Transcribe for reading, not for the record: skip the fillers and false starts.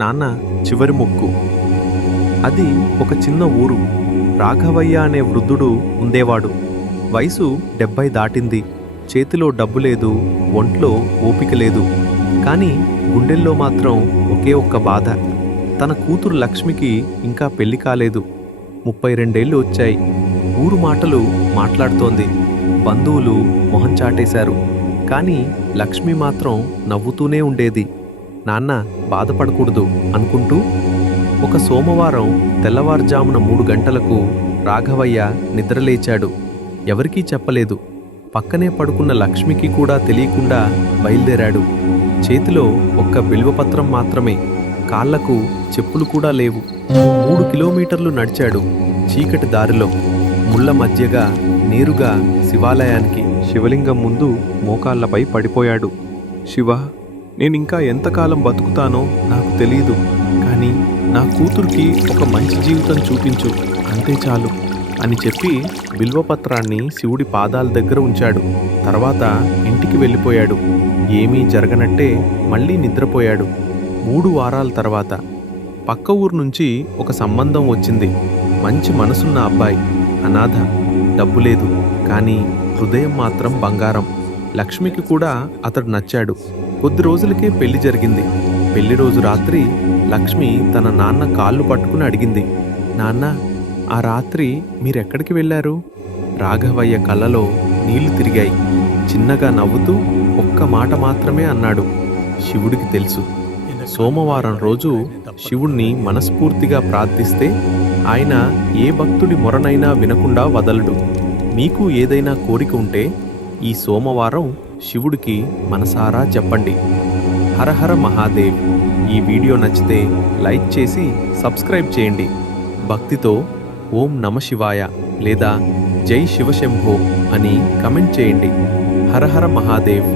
నాన్న చివరి మొక్కు. అది ఒక చిన్న ఊరు. రాఘవయ్య అనే వృద్ధుడు ఉండేవాడు. వయసు 70 దాటింది. చేతిలో డబ్బు లేదు, ఒంట్లో ఓపిక లేదు. కానీ గుండెల్లో మాత్రం ఒకే ఒక్క బాధ. తన కూతురు లక్ష్మికి ఇంకా పెళ్లి కాలేదు. 32 వచ్చాయి. ఊరు మాటలు మాట్లాడుతోంది. బంధువులు మొహం చాటేశారు. కానీ లక్ష్మి మాత్రం నవ్వుతూనే ఉండేది. నాన్న బాధపడకూడదు అనుకుంటూ. ఒక సోమవారం తెల్లవారుజామున 3 గంటలకు రాఘవయ్య నిద్రలేచాడు. ఎవరికీ చెప్పలేదు. పక్కనే పడుకున్న లక్ష్మికి కూడా తెలియకుండా బయలుదేరాడు. చేతిలో ఒక్క బిల్వపత్రం మాత్రమే. కాళ్లకు చెప్పులు కూడా లేవు. 3 కిలోమీటర్లు నడిచాడు. చీకటి దారిలో ముళ్ళ మధ్యగా నేరుగా శివాలయానికి. శివలింగం ముందు మోకాళ్లపై పడిపోయాడు. శివ, నేనింకా ఎంతకాలం బతుకుతానో నాకు తెలీదు. కానీ నా కూతురికి ఒక మంచి జీవితం చూపించు, అంతే చాలు అని చెప్పి బిల్వపత్రాన్ని శివుడి పాదాల దగ్గర ఉంచాడు. తర్వాత ఇంటికి వెళ్ళిపోయాడు. ఏమీ జరగనట్టే మళ్ళీ నిద్రపోయాడు. 3 వారాల తర్వాత పక్క ఊరు నుంచి ఒక సంబంధం వచ్చింది. మంచి మనసున్న అబ్బాయి, అనాథ, డబ్బు లేదు, కానీ హృదయం మాత్రం బంగారం. లక్ష్మికి కూడా అతడు నచ్చాడు. కొద్ది రోజులకే పెళ్లి జరిగింది. పెళ్లి రోజు రాత్రి లక్ష్మి తన నాన్న కాళ్ళు పట్టుకుని అడిగింది, నాన్న, ఆ రాత్రి మీరెక్కడికి వెళ్ళారు? రాఘవయ్య కళ్ళలో నీళ్లు తిరిగాయి. చిన్నగా నవ్వుతూ ఒక్క మాట మాత్రమే అన్నాడు. శివుడికి తెలుసు. సోమవారం రోజు శివుణ్ణి మనస్ఫూర్తిగా ప్రార్థిస్తే ఆయన ఏ భక్తుడి మొరనైనా వినకుండా వదలడు. మీకు ఏదైనా కోరిక ఉంటే ఈ సోమవారం శివుడికి మనసారా చెప్పండి. హరహర మహాదేవ్. ఈ వీడియో నచ్చితే లైక్ చేసి సబ్స్క్రైబ్ చేయండి. భక్తితో ఓం నమ శివాయ లేదా జై శివశంభో అని కమెంట్ చేయండి. హరహర మహాదేవ్.